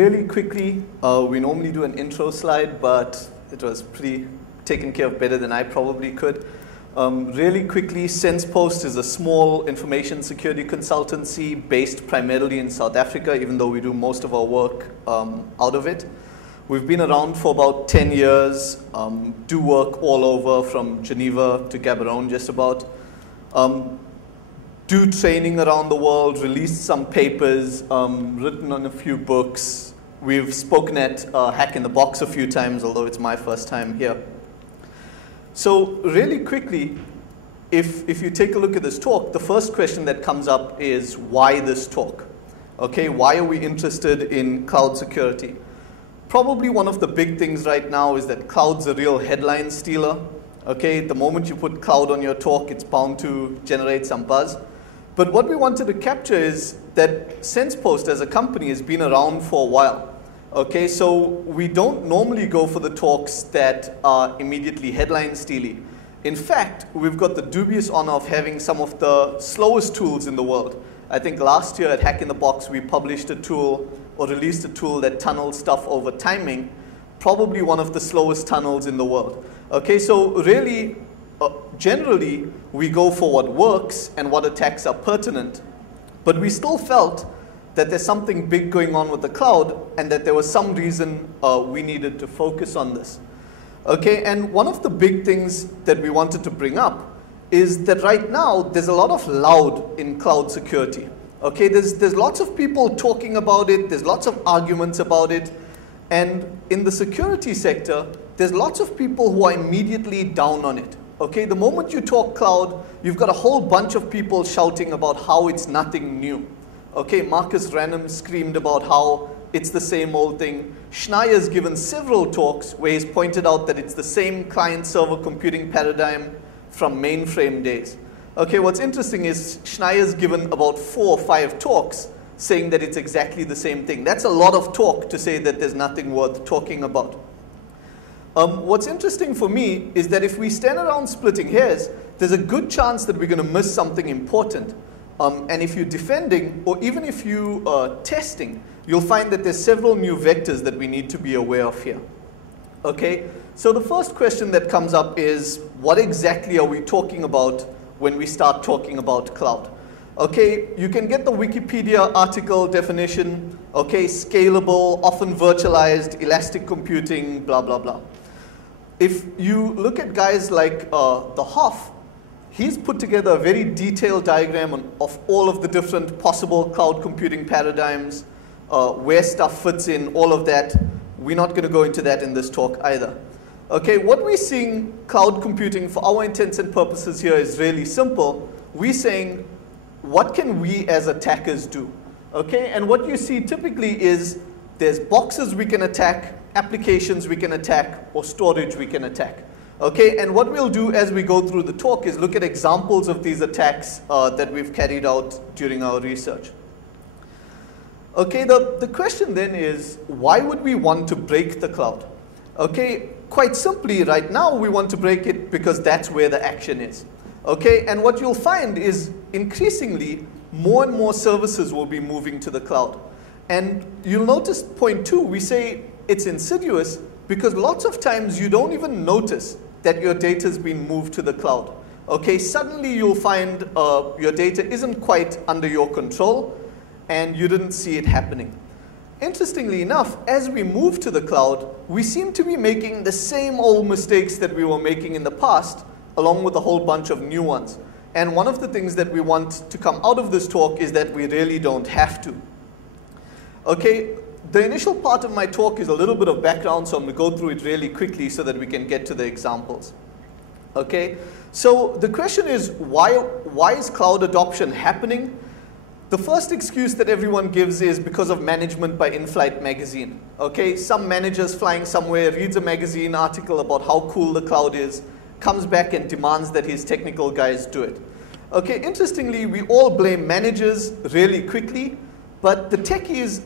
Really quickly, we normally do an intro slide, but it was pretty taken care of better than I probably could. Really quickly, Sensepost is a small information security consultancy based primarily in South Africa, even though we do most of our work out of it. We've been around for about 10 years, do work all over from Geneva to Gaborone just about. Do training around the world, released some papers, written on a few books. We've spoken at Hack in the Box a few times, although it's my first time here. So really quickly, if you take a look at this talk, the first question that comes up is why this talk? Okay, why are we interested in cloud security? Probably one of the big things right now is that cloud's a real headline stealer. Okay, the moment you put cloud on your talk, it's bound to generate some buzz. But what we wanted to capture is that Sensepost as a company has been around for a while. Okay, so we don't normally go for the talks that are immediately headline steely. In fact, we've got the dubious honor of having some of the slowest tools in the world. I think last year at Hack in the Box, we published a tool or released a tool that tunnels stuff over timing, probably one of the slowest tunnels in the world. Okay, so really, generally, we go for what works and what attacks are pertinent, but we still felt that there's something big going on with the cloud and that there was some reason we needed to focus on this. Okay, and one of the big things that we wanted to bring up is that right now there's a lot of loud in cloud security. Okay, there's lots of people talking about it, there's lots of arguments about it, and in the security sector, there's lots of people who are immediately down on it. Okay, the moment you talk cloud, you've got a whole bunch of people shouting about how it's nothing new. Okay, Marcus Ranum screamed about how it's the same old thing. Schneier's given several talks where he's pointed out that it's the same client-server computing paradigm from mainframe days. Okay, what's interesting is Schneier's given about 4 or 5 talks saying that it's exactly the same thing. That's a lot of talk to say that there's nothing worth talking about. What's interesting for me is that if we stand around splitting hairs, there's a good chance that we're going to miss something important. And if you're defending, or even if you're testing, you'll find that there's several new vectors that we need to be aware of here. Okay, so the first question that comes up is, what exactly are we talking about when we start talking about cloud? Okay, you can get the Wikipedia article definition, okay, scalable, often virtualized, elastic computing, blah, blah, blah. If you look at guys like the Hoff, he's put together a very detailed diagram of all of the different possible cloud computing paradigms, where stuff fits in, all of that. We're not going to go into that in this talk either. Okay, what we're seeing cloud computing for our intents and purposes here is really simple. We're saying, what can we as attackers do? Okay, and what you see typically is there's boxes we can attack, applications we can attack, or storage we can attack. Okay, and what we'll do as we go through the talk is look at examples of these attacks that we've carried out during our research. Okay, the question then is, why would we want to break the cloud? Okay, quite simply, right now we want to break it because that's where the action is. Okay, and what you'll find is increasingly more and more services will be moving to the cloud. And you'll notice point 2, we say it's insidious because lots of times you don't even notice that your data has been moved to the cloud. Okay, suddenly you'll find your data isn't quite under your control and you didn't see it happening. Interestingly enough, as we move to the cloud, we seem to be making the same old mistakes that we were making in the past, along with a whole bunch of new ones. And one of the things that we want to come out of this talk is that we really don't have to. Okay, the initial part of my talk is a little bit of background, so I'm going to go through it really quickly so that we can get to the examples. Okay, so the question is, why is cloud adoption happening? The first excuse that everyone gives is because of management by In-Flight magazine. Okay, some manager's flying somewhere, reads a magazine article about how cool the cloud is, comes back and demands that his technical guys do it. Okay, interestingly, we all blame managers really quickly, but the techies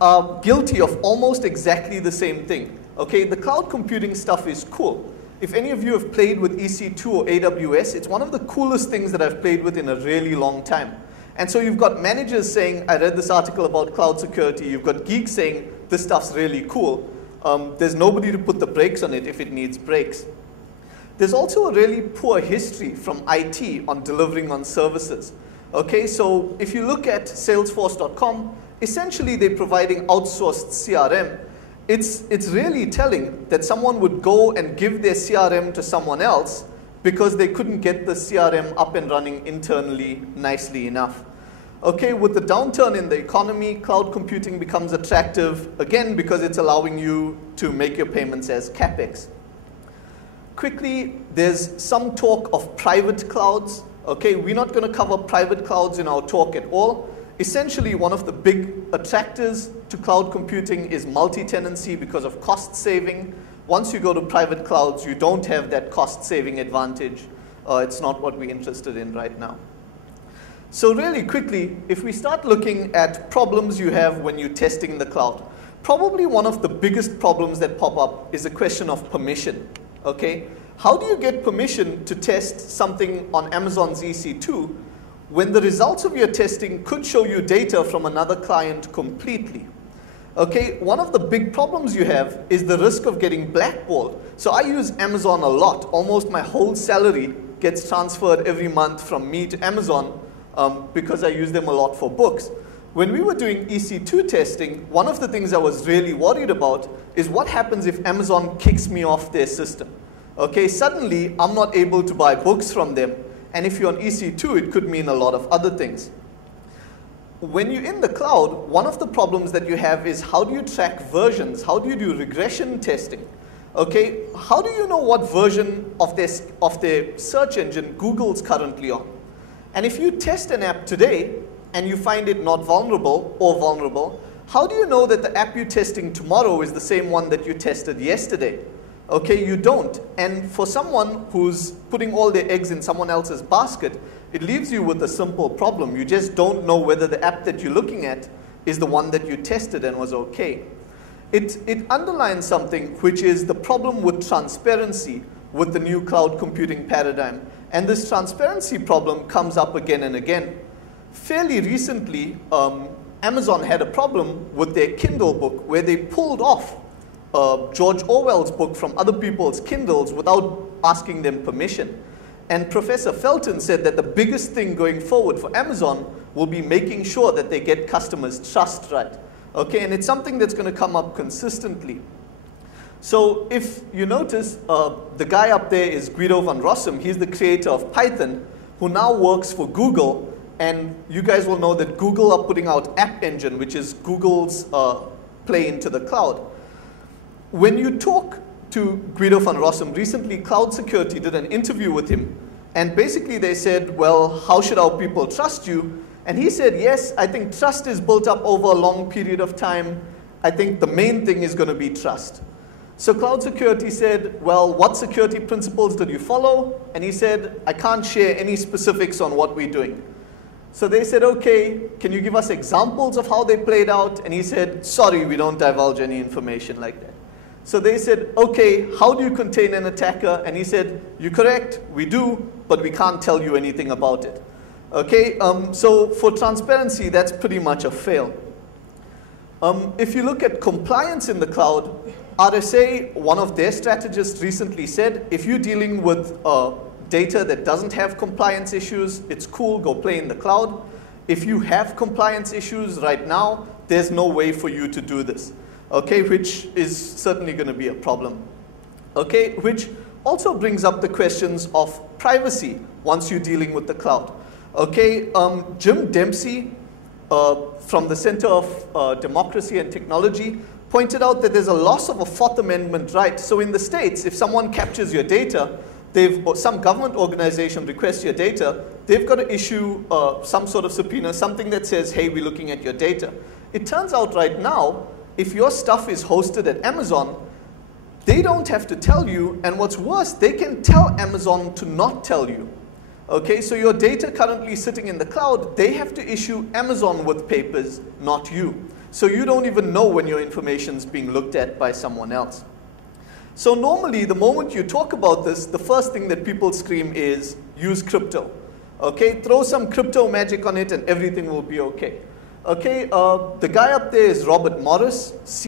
are guilty of almost exactly the same thing. Okay, the cloud computing stuff is cool. If any of you have played with EC2 or AWS, it's one of the coolest things that I've played with in a really long time. And so you've got managers saying, I read this article about cloud security. You've got geeks saying, this stuff's really cool. There's nobody to put the brakes on it if it needs brakes. There's also a really poor history from IT on delivering on services. Okay, so if you look at Salesforce.com, essentially they're providing outsourced CRM. It's really telling that someone would go and give their CRM to someone else because they couldn't get the CRM up and running internally nicely enough. Okay, with the downturn in the economy, cloud computing becomes attractive, again, because it's allowing you to make your payments as CapEx. Quickly, there's some talk of private clouds. Okay, we're not going to cover private clouds in our talk at all. Essentially, one of the big attractors to cloud computing is multi-tenancy because of cost saving. Once you go to private clouds, you don't have that cost-saving advantage. It's not what we're interested in right now. So really quickly, if we start looking at problems you have when you're testing the cloud, probably one of the biggest problems that pop up is a question of permission. Okay? How do you get permission to test something on Amazon's EC2 when the results of your testing could show you data from another client completely? Okay, one of the big problems you have is the risk of getting blackballed. So I use Amazon a lot. Almost my whole salary gets transferred every month from me to Amazon because I use them a lot for books. When we were doing EC2 testing, one of the things I was really worried about is what happens if Amazon kicks me off their system. Okay, suddenly I'm not able to buy books from them, and if you're on EC2, it could mean a lot of other things. When you're in the cloud, one of the problems that you have is how do you track versions? How do you do regression testing? Okay, how do you know what version of their search engine Google's currently on? And if you test an app today and you find it not vulnerable or vulnerable, how do you know that the app you're testing tomorrow is the same one that you tested yesterday? Okay, you don't. And for someone who's putting all their eggs in someone else's basket, it leaves you with a simple problem. You just don't know whether the app that you're looking at is the one that you tested and was okay. It underlines something, which is the problem with transparency with the new cloud computing paradigm. And this transparency problem comes up again and again. Fairly recently, Amazon had a problem with their Kindle book where they pulled off George Orwell's book from other people's Kindles without asking them permission. And Professor Felton said that the biggest thing going forward for Amazon will be making sure that they get customers' trust right. Okay, and it's something that's going to come up consistently. So if you notice, the guy up there is Guido van Rossum. He's the creator of Python, who now works for Google. And you guys will know that Google are putting out App Engine, which is Google's play into the cloud. When you talk to Guido van Rossum, recently Cloud Security did an interview with him, and basically they said, well, how should our people trust you? And he said, yes, I think trust is built up over a long period of time. I think the main thing is going to be trust. So Cloud Security said, well, what security principles did you follow? And he said, I can't share any specifics on what we're doing. So they said, okay, can you give us examples of how they played out? And he said, sorry, we don't divulge any information like that. So they said, okay, how do you contain an attacker? And he said, you're correct, we do, but we can't tell you anything about it. Okay, so for transparency, that's pretty much a fail. If you look at compliance in the cloud, RSA, one of their strategists recently said, if you're dealing with data that doesn't have compliance issues, it's cool, go play in the cloud. If you have compliance issues right now, there's no way for you to do this. Okay, which is certainly going to be a problem. Okay, which also brings up the questions of privacy once you're dealing with the cloud. Okay, Jim Dempsey from the Center of Democracy and Technology pointed out that there's a loss of a Fourth Amendment right. So in the States, if someone captures your data, some government organization requests your data, they've got to issue some sort of subpoena, something that says, hey, we're looking at your data. It turns out right now, if your stuff is hosted at Amazon, they don't have to tell you, and what's worse, they can tell Amazon to not tell you. Okay, so your data currently sitting in the cloud, they have to issue Amazon with papers, not you. So you don't even know when your information's being looked at by someone else. So normally, the moment you talk about this, the first thing that people scream is, use crypto. Okay, throw some crypto magic on it and everything will be okay. Okay, the guy up there is Robert Morris.